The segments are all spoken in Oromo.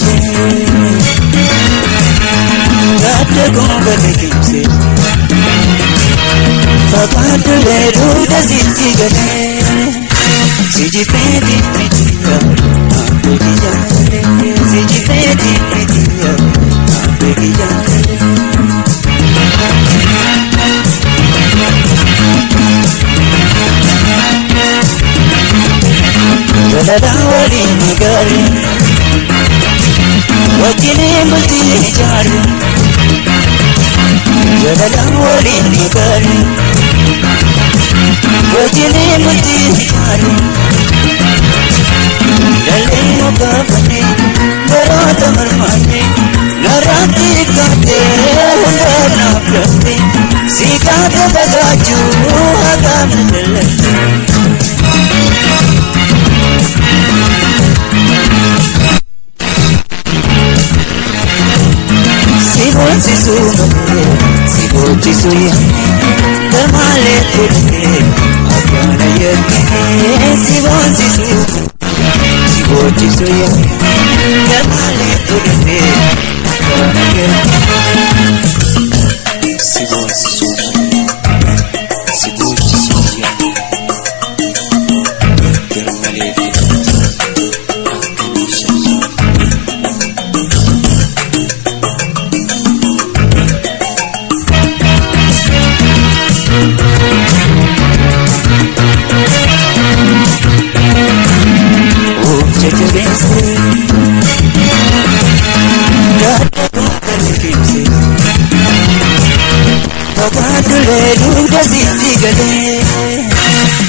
jajjabeesse gadda gombale kimse fagaaddulee dugda sitti galee sijifeeti mitiya abbeeki jaalale sijifeeti mitiya abbeeki jaalale jalala waliin magaari wajjiniin bultii ijaari jalala waliin magaari wajjiniin bultii ijaari lallee mukaafane baroota marmaane naraatti gaatee hundaaf naaf lafte si gaate bagaachuu hagaam lallate Sibochisu gamale turte akana yake sibochisu gamale turte akana yake sibochisu gamale fagaaddulee dugda sitti galee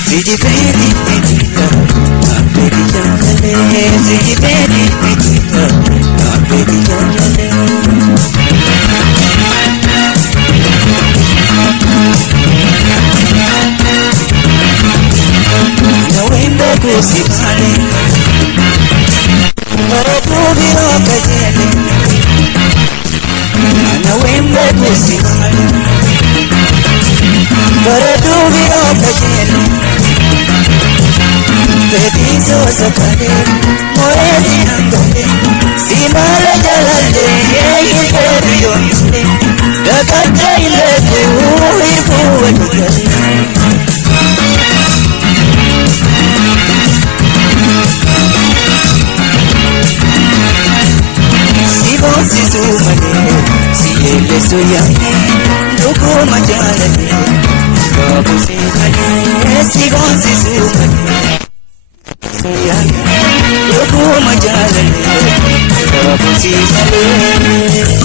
sijifeeti mitiya abbeeki jaalale sijifeeti mitiya abbeeki jaalale naween beekuu si maale bareedduu biroo kajeele naween beekuu si maale bareedduu biroo kajeele fedhii soosa kalee mooreesi hangale si maala jalalee hirbeedu yoomiste dakadda ileetuu hirkuu wali galee siboonsisu malee si yeellesu yaane dhuguma jaalale baabusee malee siboonsisu malee so yaane dhuguma jaalale baabusee malee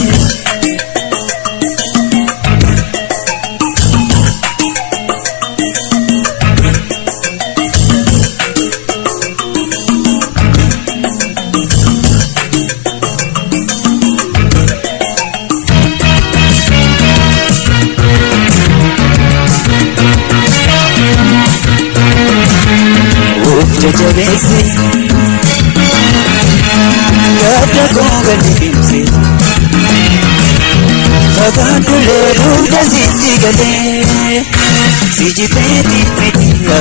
jajjabeesse gadda gombale kimse fagaaddulee dugda sitti galee sijifeeti mitiya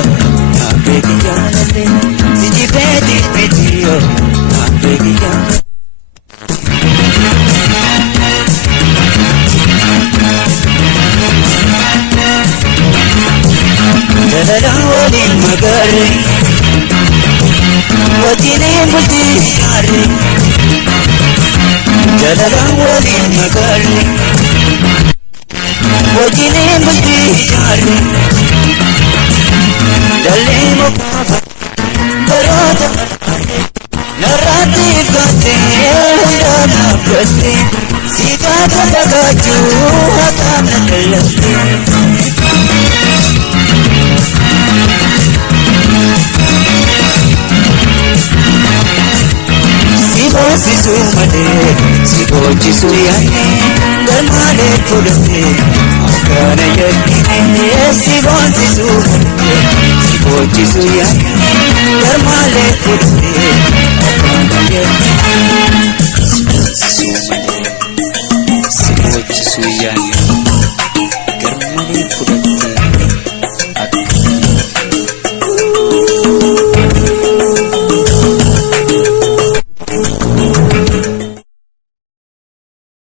abbeeki jaalale sijifeeti mitiya abbeeki jaalale jalala waliin magaari wajjiniin bultii ijaari jalala waliin magaari wajjiniin bultii ijaari lallee mukaafane baroota marmaane naraatti gaatee hundaaf naaf lafte si gaate bagaachuu hagaam lallate siboonsisu malee sibochisu yaane gamale turte akana yake siboonsisu malee sibochisu yaane gamale turte akana yake siboonsisu malee sibochisu yaane